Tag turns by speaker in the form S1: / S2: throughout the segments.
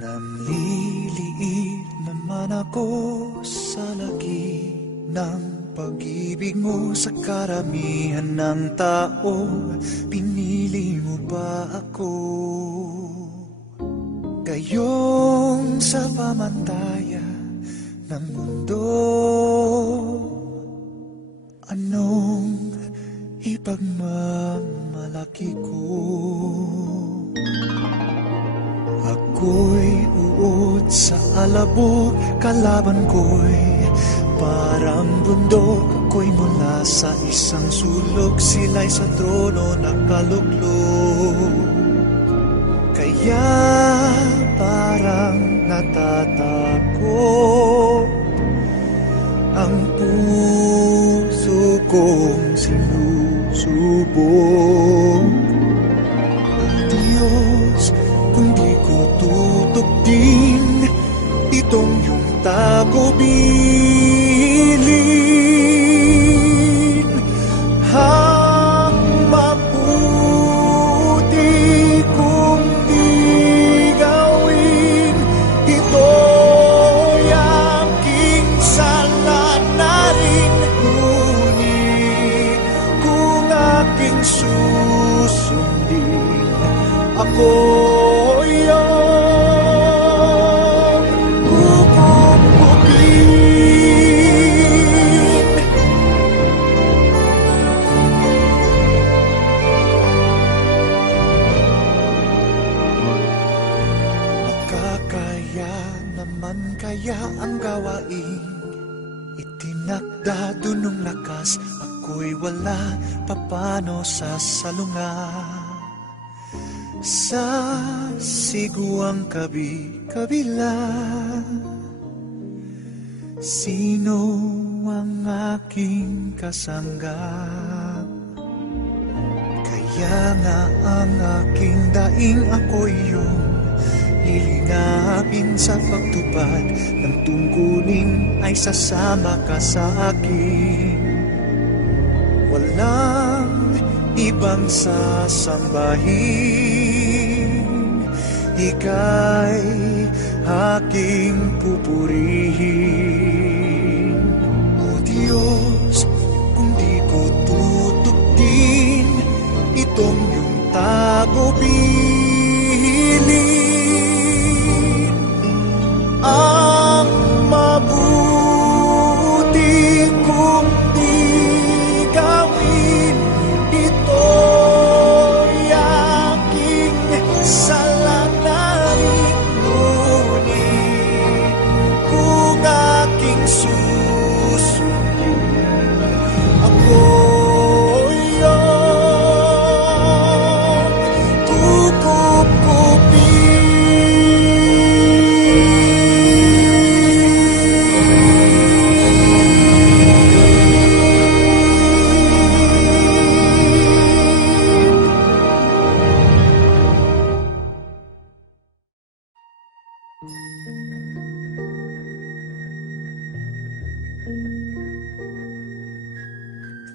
S1: Namliliit naman ako sa laki ng pag-ibig mo sa karamihan ng tao Pinili mo ba ako? Gayong sa pamantaya ng mundo Anong ipagmamalaki ko? Ako'y uod sa alabok, kalaban ko'y parang bundok. Ako'y mula sa isang sulok, sila'y sa trono nakaluklok. Kaya parang natatakot tutugtin itong yung tagubilin ang mabuti di kung susundin ako gawain Itinakda dun nung lakas Ako'y wala papano sa salunga Sa siguang kabi-kabila Sino ang aking kasanggap? Kaya nga ang aking daing ako'y yung Lilingapin sa pagtupad ng tungkulin ay sasama ka sa akin. Walang ibang sasambahin. Ika'y aking pupurihin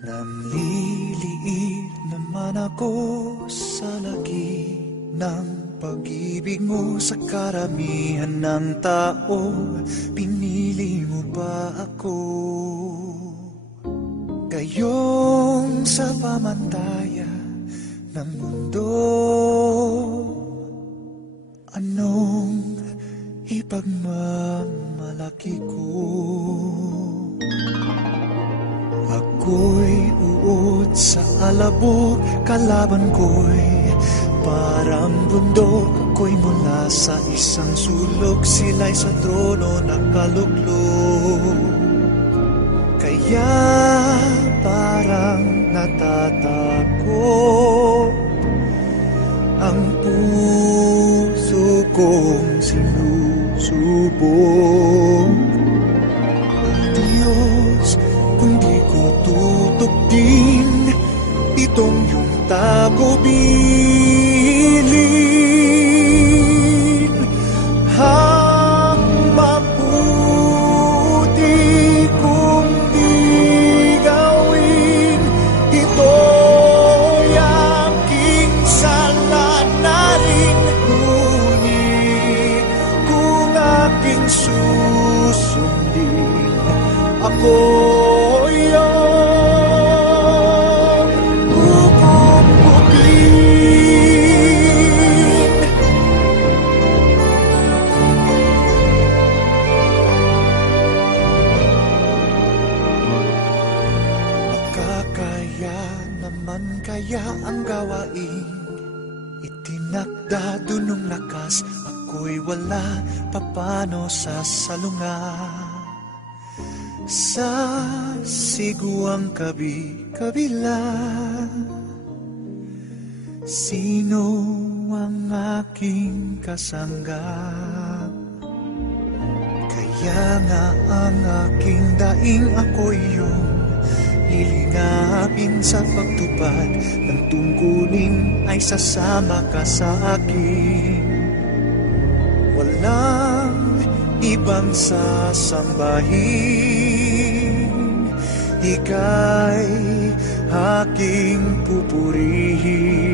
S1: Namliliit naman ako sa laki ng pag-ibig mo sa karamihan ng tao Pinili mo ba ako? Gayong sa pamantaya ng mundo Anong ipagmamalaki ko? Ako'y uod sa alabok, kalaban ko'y parang bundok. Ako'y mula sa isang sulok, sila'y sa trono nakaluklok. Kaya parang natatakot sinusubok. Diyos, kung di ko tutugtin itong yung tagubilin susundin ako'y ang pupupugin Makakaya naman kaya ang gawain? Itinakda dun ng lakas Ako'y wala papano sa salunga Sa siguang kabi-kabila Sino ang aking kasanggap? Kaya nga ang aking daing ako'y iyong Lilingapin sa pagtupad ng tungkulin ay sasama ka sa akin ibang sasambahin Ika'y aking pupurihin.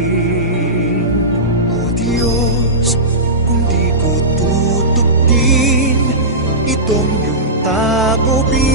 S1: O Diyos, kung di ko tutuktin Itong iyong tagubilin